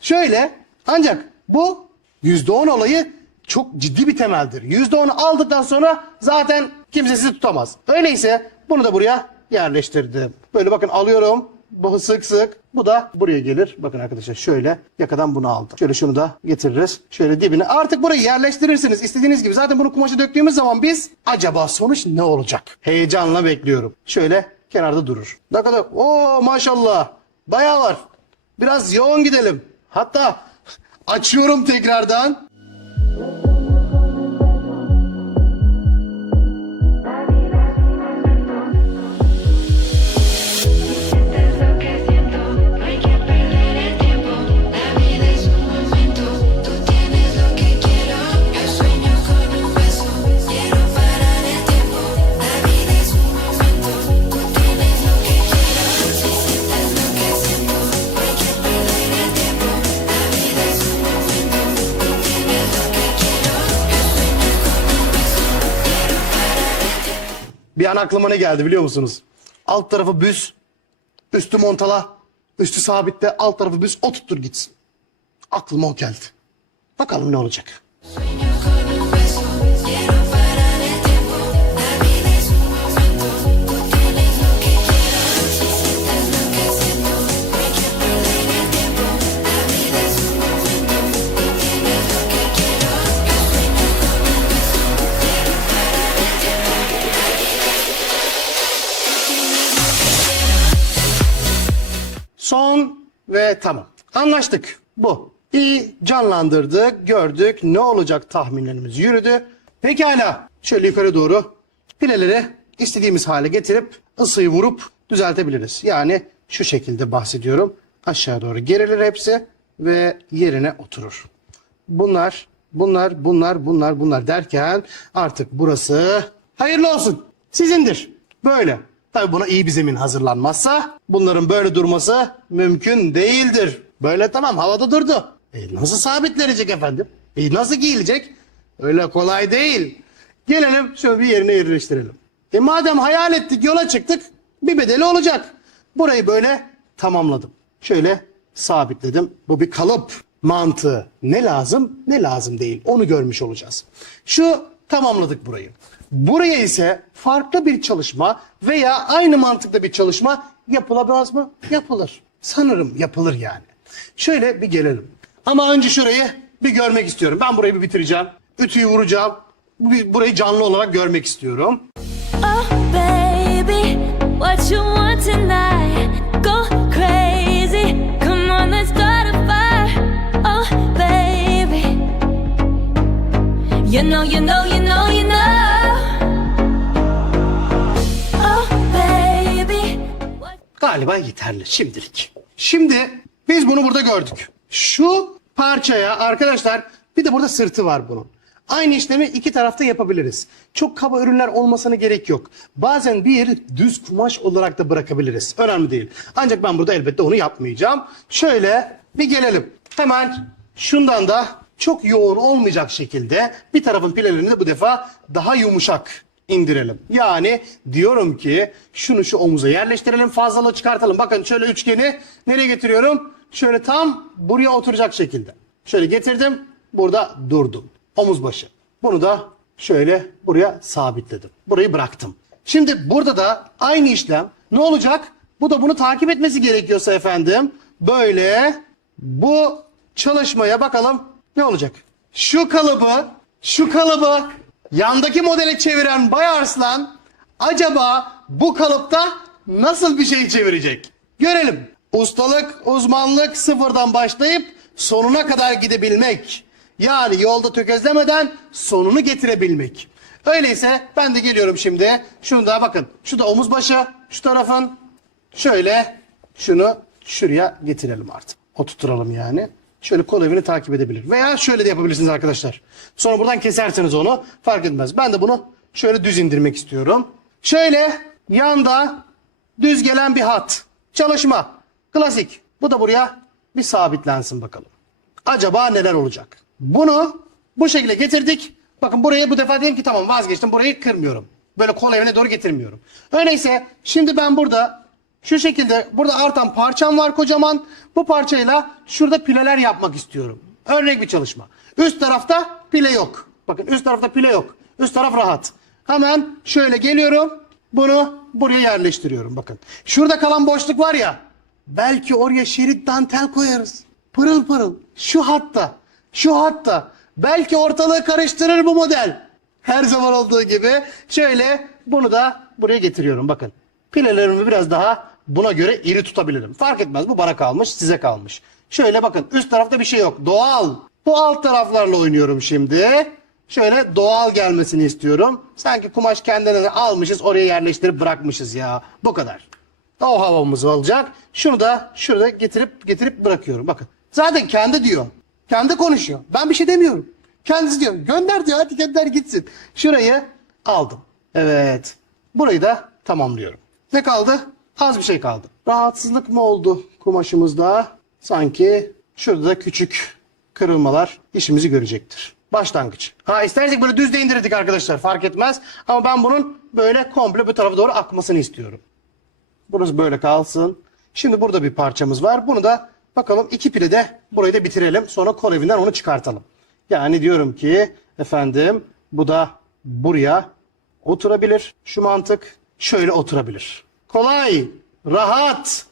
Şöyle, ancak bu %10 olayı çok ciddi bir temeldir. %10'u aldıktan sonra zaten kimse sizi tutamaz. Öyleyse bunu da buraya yerleştirdim. Böyle bakın alıyorum. Bu sık. Bu da buraya gelir. Bakın arkadaşlar şöyle yakadan bunu aldım. Şöyle şunu da getiririz. Şöyle dibine. Artık burayı yerleştirirsiniz istediğiniz gibi. Zaten bunu kumaşa döktüğümüz zaman biz acaba sonuç ne olacak? Heyecanla bekliyorum. Şöyle kenarda durur. Ne kadar? Oo maşallah. Bayağı var. Biraz yoğun gidelim. Hatta açıyorum tekrardan. Bir an aklıma ne geldi biliyor musunuz? Alt tarafı büz, üstü montala, üstü sabitle, alt tarafı büz, o tuttur gitsin. Aklıma o geldi. Bakalım ne olacak. Son ve tamam. Anlaştık. Bu. İyi canlandırdık, gördük. Ne olacak tahminlerimiz yürüdü. Pekala. Şöyle yukarı doğru pileleri istediğimiz hale getirip ısıyı vurup düzeltebiliriz. Yani şu şekilde bahsediyorum. Aşağı doğru gerilir hepsi ve yerine oturur. Bunlar derken artık burası hayırlı olsun. Sizindir. Böyle. Tabii buna iyi bir zemin hazırlanmazsa bunların böyle durması mümkün değildir. Böyle tamam havada durdu. Nasıl sabitlenecek efendim? Nasıl giyilecek? Öyle kolay değil. Gelelim şöyle bir yerine yerleştirelim. Madem hayal ettik yola çıktık bir bedeli olacak. Burayı böyle tamamladım. Şöyle sabitledim. Bu bir kalıp. mantığı. Ne lazım, ne lazım değil. Onu görmüş olacağız. Tamamladık burayı. Buraya ise farklı bir çalışma veya aynı mantıkla bir çalışma yapılamaz mı? Yapılır. Sanırım yapılır yani. Şöyle bir gelelim. Ama önce şurayı bir görmek istiyorum. Ben burayı bir bitireceğim. Ütüyü vuracağım. Burayı canlı olarak görmek istiyorum. Oh baby, what you want tonight? Go crazy, come on, let's start a fire. Oh baby, you know, you know, you know, you know. Oh baby. Galiba yeterli şimdilik. Şimdi biz bunu burada gördük. Şu parçaya arkadaşlar bir de burada sırtı var bunun. Aynı işlemi iki tarafta yapabiliriz. Çok kaba ürünler olmasına gerek yok. Bazen bir düz kumaş olarak da bırakabiliriz. Önemli değil. Ancak ben burada elbette onu yapmayacağım. Şöyle bir gelelim. Hemen şundan da çok yoğun olmayacak şekilde bir tarafın pilelerini de bu defa daha yumuşak indirelim. Yani diyorum ki şunu şu omuza yerleştirelim, fazlalığı çıkartalım. Bakın şöyle üçgeni nereye getiriyorum? Şöyle tam buraya oturacak şekilde. Şöyle getirdim, burada durdum. Omuz başı. Bunu da şöyle buraya sabitledim. Burayı bıraktım. Şimdi burada da aynı işlem ne olacak? Bu da bunu takip etmesi gerekiyorsa efendim böyle bu çalışmaya bakalım ne olacak? Şu kalıbı yandaki modele çeviren Bay Arslan acaba bu kalıpta nasıl bir şey çevirecek? Görelim. Ustalık, uzmanlık sıfırdan başlayıp sonuna kadar gidebilmek. Yani yolda tökezlemeden sonunu getirebilmek. Öyleyse ben de geliyorum şimdi. Şunu da bakın. Şu da omuz başı. Şu tarafın. Şöyle şunu şuraya getirelim artık. Oturturalım yani. Şöyle kol evini takip edebilir. Veya şöyle de yapabilirsiniz arkadaşlar. Sonra buradan keserseniz onu fark etmez. Ben de bunu şöyle düz indirmek istiyorum. Şöyle yanda düz gelen bir hat. Çalışma. Klasik. Bu da buraya bir sabitlensin bakalım. Acaba neler olacak? Bunu bu şekilde getirdik. Bakın buraya bu defa dedim ki tamam vazgeçtim. Burayı kırmıyorum. Böyle kol evine doğru getirmiyorum. Öyleyse şimdi ben burada şu şekilde burada artan parçam var kocaman. Bu parçayla şurada pileler yapmak istiyorum. Örnek bir çalışma. Üst tarafta pile yok. Bakın üst tarafta pile yok. Üst taraf rahat. Hemen şöyle geliyorum. Bunu buraya yerleştiriyorum bakın. Şurada kalan boşluk var ya. Belki oraya şerit dantel koyarız. Pırıl pırıl. Şu hatta. Belki ortalığı karıştırır bu model. Her zaman olduğu gibi. Şöyle bunu da buraya getiriyorum bakın. Pilelerimi biraz daha buna göre iri tutabilirim. Fark etmez bu bana kalmış size kalmış. Şöyle bakın üst tarafta bir şey yok. Doğal. Bu alt taraflarla oynuyorum şimdi. Şöyle doğal gelmesini istiyorum. Sanki kumaş kendine almışız oraya yerleştirip bırakmışız ya. Bu kadar. O havamız olacak. Şunu da şurada getirip bırakıyorum. Bakın. Zaten kendi diyor. Kendi konuşuyor. Ben bir şey demiyorum. Kendisi diyor. Gönder diyor. Hadi gönder gitsin. Şurayı aldım. Evet. Burayı da tamamlıyorum. Ne kaldı? Az bir şey kaldı. Rahatsızlık mı oldu kumaşımızda? Sanki şurada da küçük kırılmalar işimizi görecektir. Başlangıç. İstersek böyle düz de indirdik arkadaşlar. Fark etmez. Ama ben bunun böyle komple bu tarafa doğru akmasını istiyorum. Burası böyle kalsın. Şimdi burada bir parçamız var. Bunu da bakalım iki pile de burayı da bitirelim. Sonra kol evinden onu çıkartalım. Yani diyorum ki efendim bu da buraya oturabilir. Şu mantık şöyle oturabilir. Kolay, rahat.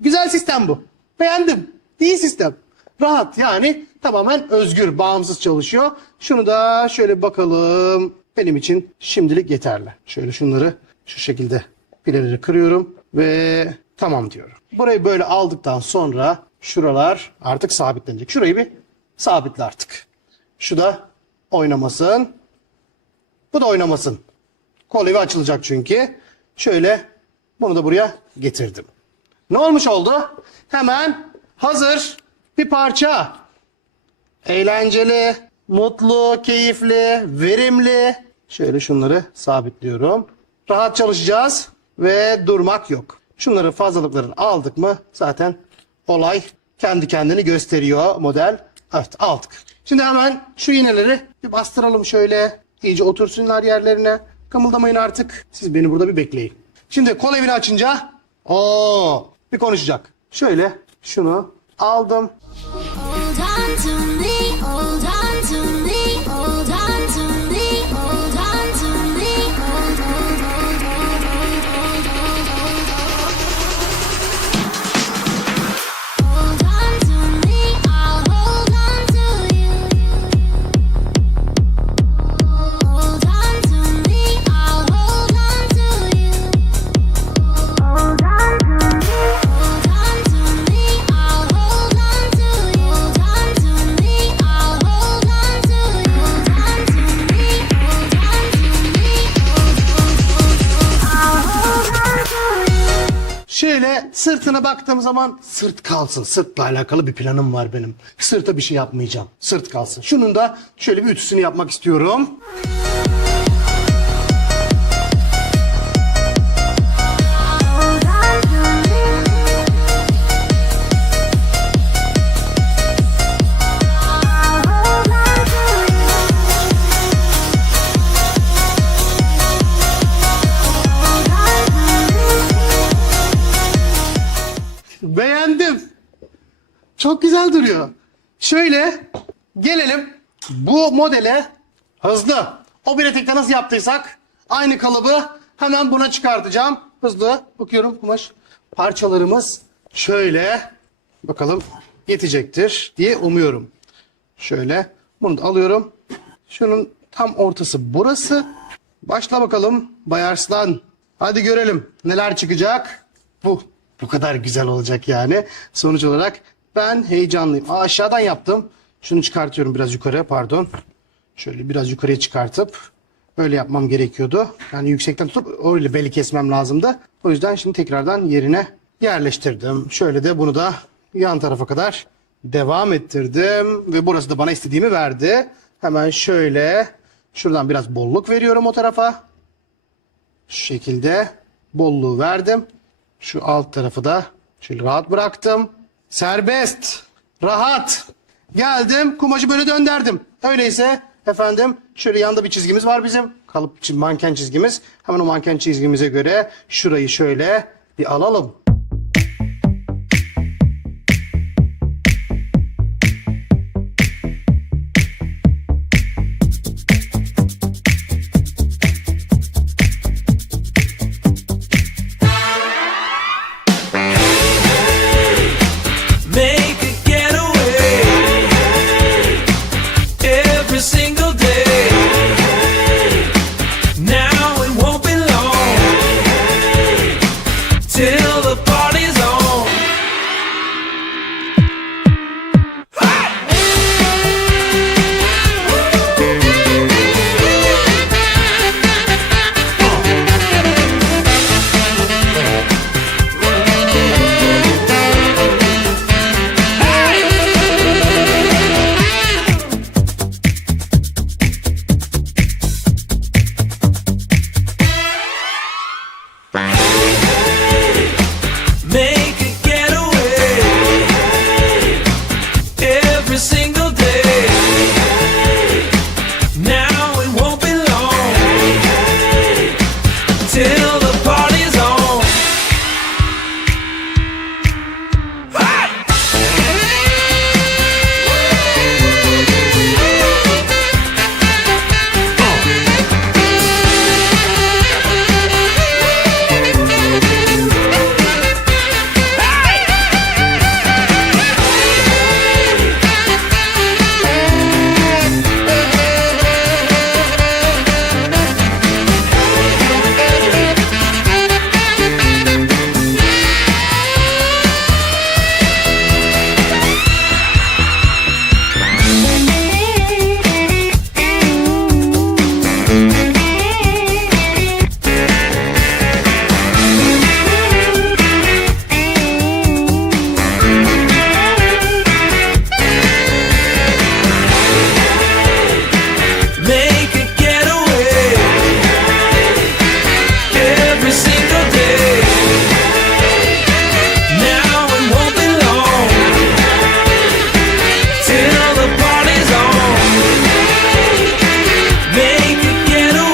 Güzel sistem bu. Beğendim. İyi sistem. Rahat yani tamamen özgür, bağımsız çalışıyor. Şunu da şöyle bakalım. Benim için şimdilik yeterli. Şöyle şunları şu şekilde pileleri kırıyorum ve tamam diyorum. Burayı böyle aldıktan sonra şuralar artık sabitlenecek. Şurayı bir sabitle artık. Şu da oynamasın. Bu da oynamasın. Kol evi açılacak çünkü. Şöyle bunu da buraya getirdim. Ne olmuş oldu? Hemen hazır bir parça. Eğlenceli, mutlu, keyifli, verimli. Şöyle şunları sabitliyorum. Rahat çalışacağız ve durmak yok. Şunları fazlalıklarını aldık mı zaten olay kendi kendini gösteriyor model. Evet aldık. Şimdi hemen şu iğneleri bir bastıralım şöyle. İyice otursunlar yerlerine. Kımıldamayın artık. Siz beni burada bir bekleyin. Şimdi kol evini açınca bir konuşacak. Şöyle şunu aldım. Hold on to me, hold on to me, hold on to me, hold on to me, hold on to me, I'll hold on to you. Hold on to me, I'll hold on to you. Hold on to me, hold on to me, I'll hold on to you. Hold on to me, I'll hold on to you. Hold on to me, hold on to me, I'll hold on to you. Şöyle sırtına baktığım zaman sırt kalsın. Sırtla alakalı bir planım var benim. Sırta bir şey yapmayacağım. Sırt kalsın. Şunun da şöyle bir ütüsünü yapmak istiyorum. Beğendim. Çok güzel duruyor. Şöyle gelelim bu modele hızlı. O bileklikte nasıl yaptıysak aynı kalıbı hemen buna çıkartacağım. Hızlı bakıyorum kumaş parçalarımız şöyle bakalım yetecektir diye umuyorum. Şöyle bunu da alıyorum. Şunun tam ortası burası. Başla bakalım Bay Arslan. Hadi görelim neler çıkacak. Bu kadar güzel olacak yani. Sonuç olarak ben heyecanlıyım. Aşağıdan yaptım. Şunu çıkartıyorum biraz yukarı pardon. Şöyle biraz yukarıya çıkartıp öyle yapmam gerekiyordu. Yani yüksekten tutup öyle beli kesmem lazımdı. O yüzden şimdi tekrardan yerine yerleştirdim. Şöyle de bunu da yan tarafa kadar devam ettirdim. Ve burası da bana istediğimi verdi. Hemen şöyle şuradan biraz bolluk veriyorum o tarafa. Şu şekilde bolluğu verdim. Şu alt tarafı da şöyle rahat bıraktım. Serbest, rahat. Geldim, kumaşı böyle döndürdüm. Öyleyse efendim şöyle yanda bir çizgimiz var bizim. Kalıp manken çizgimiz. Hemen o manken çizgimize göre şurayı şöyle bir alalım. Make a getaway every single day. Now it won't be long till the party's on. Make a getaway every single day. Now it won't be long till the party's on. Make a getaway every single day. Now it won't be long till the party's on. Make a getaway.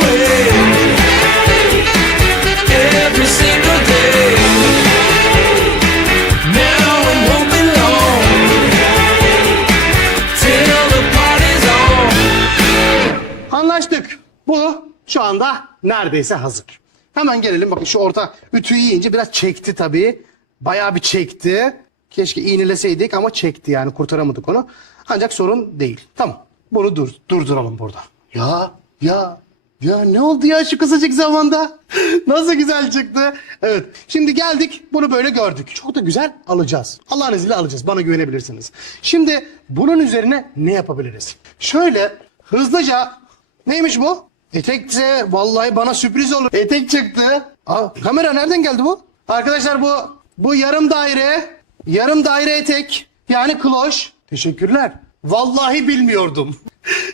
şu anda neredeyse hazır. Hemen gelelim. Bakın şu orta ütüyü yiyince biraz çekti tabii. Bayağı bir çekti. Keşke iğneleseydik ama çekti yani, kurtaramadık onu. Ancak sorun değil. Tamam. Bunu durduralım burada. Ya ne oldu ya şu kısacık zamanda? Nasıl güzel çıktı. Evet. Şimdi geldik, bunu böyle gördük. Çok da güzel alacağız. Allah'ın izniyle alacağız. Bana güvenebilirsiniz. Şimdi bunun üzerine ne yapabiliriz? Şöyle hızlıca, neymiş bu? Etekse vallahi bana sürpriz olur. Etek çıktı. Aa, kamera nereden geldi bu? Arkadaşlar bu yarım daire etek. Yani kloş. Teşekkürler. Vallahi bilmiyordum.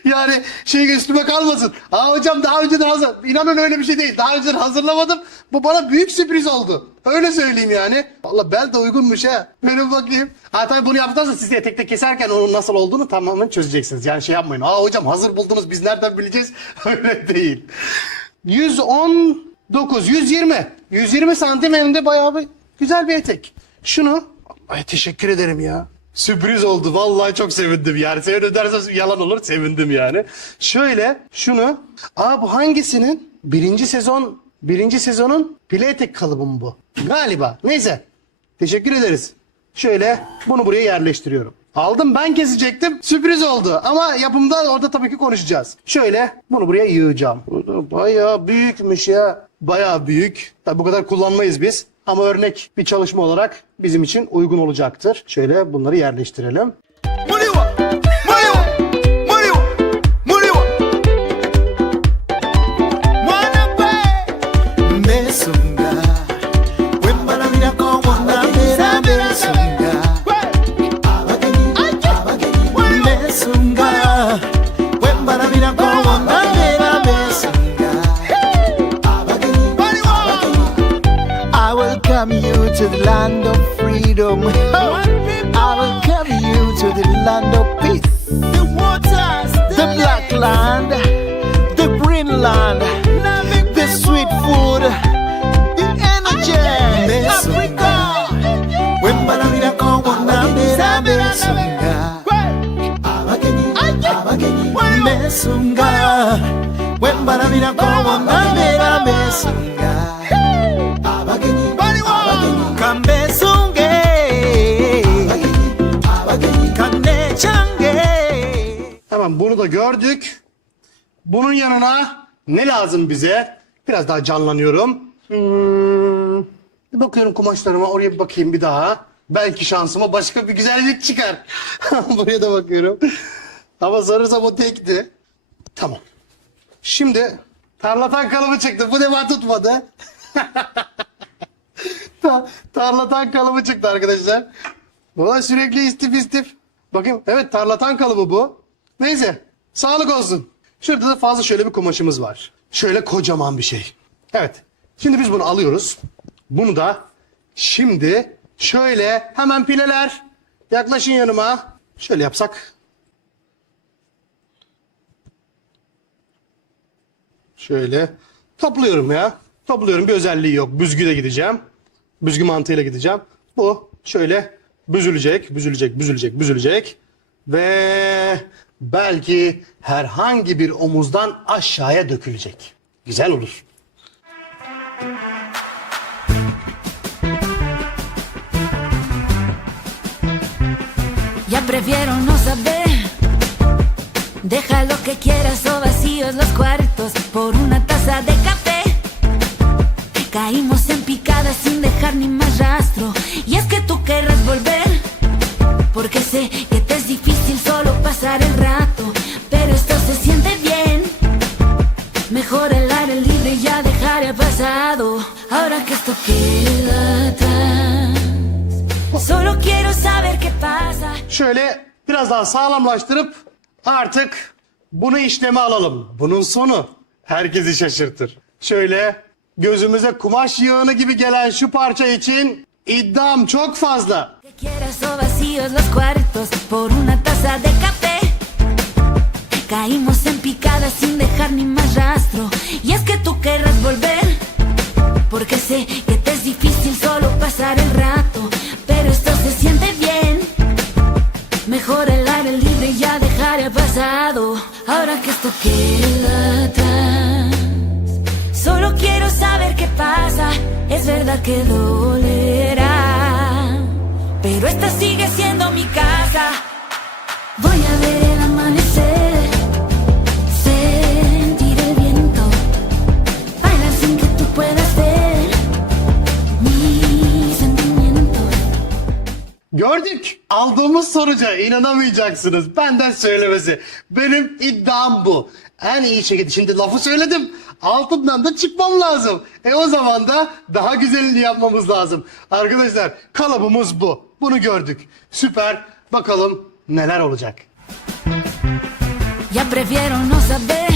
Yani üstüme kalmasın. Aa hocam daha önceden hazır. İnanın öyle bir şey değil. Daha önceden hazırlamadım. Bu bana büyük sürpriz oldu. Öyle söyleyeyim yani. Vallahi bel de uygunmuş ha. Benim bakayım. Ha tabii bunu yaptıktan sonra siz etekte keserken onun nasıl olduğunu tamamen çözeceksiniz. Yani yapmayın. Aa hocam hazır buldunuz biz nereden bileceğiz? Öyle değil. 119, 120. 120 santim hem de bayağı bir güzel bir etek. Şunu, ay teşekkür ederim ya. Sürpriz oldu. Vallahi çok sevindim yani. Sen ödersen yalan olur. Sevindim yani. Şöyle şunu. Aa bu hangisinin? Birinci sezonun pile etek kalıbı mı bu? Galiba. Neyse. Teşekkür ederiz. Şöyle bunu buraya yerleştiriyorum. Aldım, ben kesecektim. Sürpriz oldu. Ama yapımda orada tabii ki konuşacağız. Şöyle bunu buraya yığacağım. Bayağı büyükmüş ya. Bayağı büyük. Tabii bu kadar kullanmayız biz. Ama örnek bir çalışma olarak bizim için uygun olacaktır. Şöyle bunları yerleştirelim. To the land of freedom, I will carry you to the land of peace. The waters, the black land, the green land, the sweet food, the energy. Africa. When Banamina come on, Mesunga. Mesunga. When Banamina come on, Mesunga. Tamam, bunu da gördük. Bunun yanına ne lazım bize? Biraz daha canlanıyorum. Bir bakıyorum kumaşlarıma, oraya bir bakayım bir daha. Belki şansıma başka bir güzellik çıkar. Buraya da bakıyorum. Ama sanırsam o tekti. Tamam. Şimdi tarlatan kalıbı çıktı. Bu defa tutmadı. Tarlatan kalıbı çıktı arkadaşlar. Valla sürekli istif. Bakayım, evet tarlatan kalıbı bu. Neyse, sağlık olsun. Şurada da fazla şöyle bir kumaşımız var. Şöyle kocaman bir şey. Evet, şimdi biz bunu alıyoruz. Bunu da şimdi şöyle hemen pileler. Yaklaşın yanıma. Şöyle yapsak. Şöyle topluyorum ya. Topluyorum, bir özelliği yok. Büzgüyle gideceğim. Büzgü mantığıyla gideceğim. Bu şöyle büzülecek. Ve belki herhangi bir omuzdan aşağıya dökülecek. Güzel olur. Ya prefiero no saber. Deja lo que quieras o vacíos los cuartos por una taza de café. Caímos en picada sin dejar ni más rastro. Y es que tú querrás volver, porque sé que te es difícil solo pasar el rato, pero esto se siente bien. Mejor el aire libre y ya dejar el pasado. Ahora que esto queda atrás, solo quiero saber qué pasa. Şöyle biraz daha sağlamlaştırıp artık bunu işleme alalım. Bunun sonu herkesi şaşırtır. Şöyle gözümüze kumaş yığını gibi gelen şu parça için iddiam çok fazla. Que quieras o vacíos los cuartos por una taza de café. Caímos en picada sin dejar ni más rastro. Y es que tú querrás volver, porque sé que te es difícil solo pasar el rato, pero esto se siente bien. Mejor el aire libre y ya dejar el pasado. Ahora que esto queda atrás. saber qué pasa. Es verdad que dolerá, pero esta sigue siendo mi casa. Voy a ver el amanecer, sentir el viento, bailar sin que tú puedas ver mis sentimientos. Gördük. Aldığımız sonuca inanamayacaksınız. Benden söylemesi. Benim iddiam bu. En iyi şekilde şimdi lafı söyledim. Altından da çıkmam lazım. O zaman da daha güzelini yapmamız lazım. Arkadaşlar kalıbımız bu. Bunu gördük. Süper. Bakalım neler olacak. Ya prefiero no saber.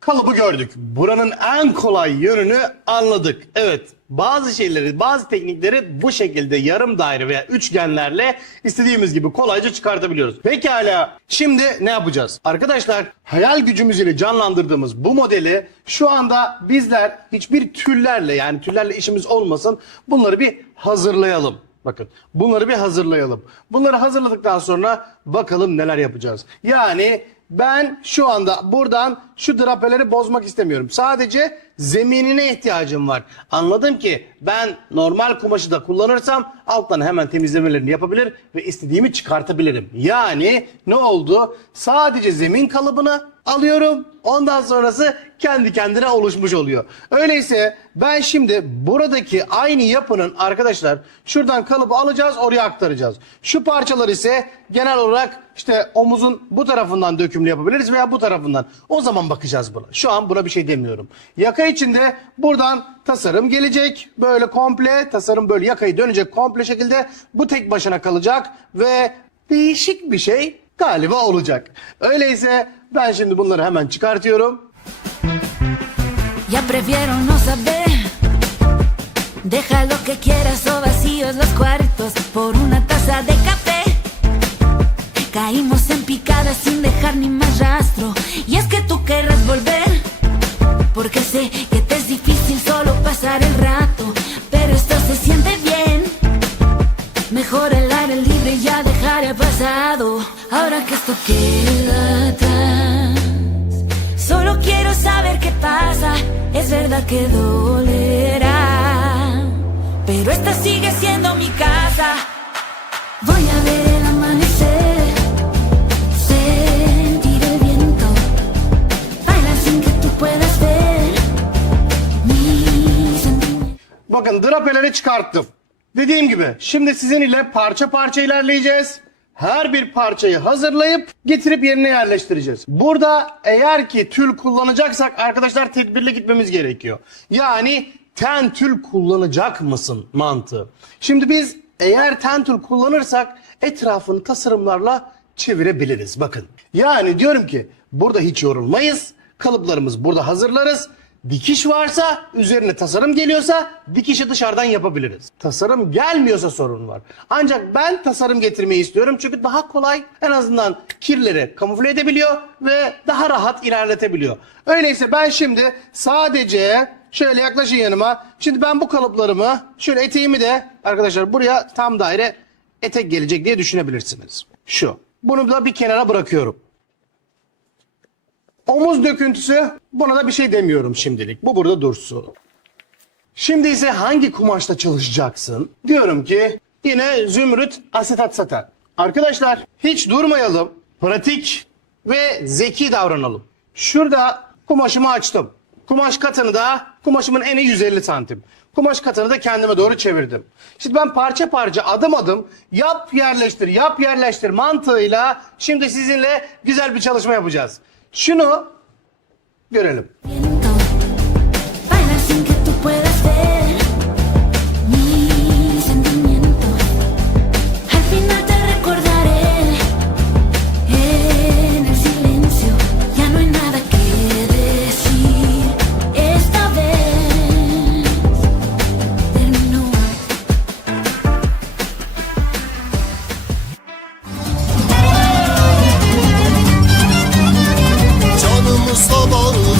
Kalıbı gördük. Buranın en kolay yönünü anladık. Evet, bazı şeyleri, bazı teknikleri bu şekilde yarım daire veya üçgenlerle istediğimiz gibi kolayca çıkartabiliyoruz. Pekala, şimdi ne yapacağız? Arkadaşlar, hayal gücümüz ile canlandırdığımız bu modeli şu anda bizler hiçbir türlerle, yani türlerle işimiz olmasın, bunları bir hazırlayalım. Bakın, bunları bir hazırlayalım. Bunları hazırladıktan sonra bakalım neler yapacağız. Yani ben şu anda buradan şu drapeleri bozmak istemiyorum. Sadece zeminine ihtiyacım var. Anladım ki ben normal kumaşı da kullanırsam alttan hemen temizlemelerini yapabilir ve istediğimi çıkartabilirim. Yani ne oldu? Sadece zemin kalıbını alıyorum. Ondan sonrası kendi kendine oluşmuş oluyor. Öyleyse ben şimdi buradaki aynı yapının arkadaşlar şuradan kalıbı alacağız, oraya aktaracağız. Şu parçalar ise genel olarak işte omuzun bu tarafından dökümlü yapabiliriz veya bu tarafından. O zaman bakacağız buna. Şu an buna bir şey demiyorum. Yaka içinde buradan tasarım gelecek. Böyle komple tasarım böyle yakayı dönecek komple şekilde. Bu tek başına kalacak ve değişik bir şey galiba olacak. Öyleyse ben şimdi bunları hemen çıkartıyorum. Ya prefiero no saber. Deja lo que quieras o vacíos los cuartos por una taza de café. Caímos en picada sin dejar ni más rastro. Y es que tú querrás volver, porque sé que te es difícil solo pasar el rato, pero esto se siente bien. Mejor el aire libre y ya dejar el pasado. Ahora que esto queda atrás, solo quiero saber qué pasa. Es verdad que dolerá, pero esta sigue siendo mi casa. Voy a ver el amanecer, sentir el viento, bailar sin que tú puedas ver mis sentimientos. Bakın drapeleri çıkarttım. Dediğim gibi şimdi sizin ile parça parça ilerleyeceğiz. Her bir parçayı hazırlayıp getirip yerine yerleştireceğiz. Burada eğer ki tül kullanacaksak arkadaşlar tedbirli gitmemiz gerekiyor. Yani ten tül kullanacak mısın mantığı. Şimdi biz eğer ten tül kullanırsak etrafını tasarımlarla çevirebiliriz. Bakın. Yani diyorum ki burada hiç yorulmayız. Kalıplarımızı burada hazırlarız. Dikiş varsa, üzerine tasarım geliyorsa dikişi dışarıdan yapabiliriz. Tasarım gelmiyorsa sorun var. Ancak ben tasarım getirmeyi istiyorum çünkü daha kolay, en azından kirleri kamufle edebiliyor ve daha rahat ilerletebiliyor. Öyleyse ben şimdi sadece şöyle yaklaşın yanıma. Şimdi ben bu kalıplarımı, şöyle eteğimi de arkadaşlar buraya tam daire etek gelecek diye düşünebilirsiniz. Şu. Bunu da bir kenara bırakıyorum. Omuz döküntüsü, buna da bir şey demiyorum şimdilik. Bu burada dursun. Şimdi ise hangi kumaşta çalışacaksın? Diyorum ki yine zümrüt asetat saten. Arkadaşlar hiç durmayalım. Pratik ve zeki davranalım. Şurada kumaşımı açtım. Kumaş katını da kumaşımın eni 150 santim. Kumaş katını da kendime doğru çevirdim. Şimdi ben parça parça adım adım yap yerleştir mantığıyla şimdi sizinle güzel bir çalışma yapacağız. Şunu görelim. Viento, bailar sin que tú puedas ver mis sentimientos. Al final te recordaré en el silencio. Ya no hay nada que decir. Esta vez terminó. Canımı sabahlar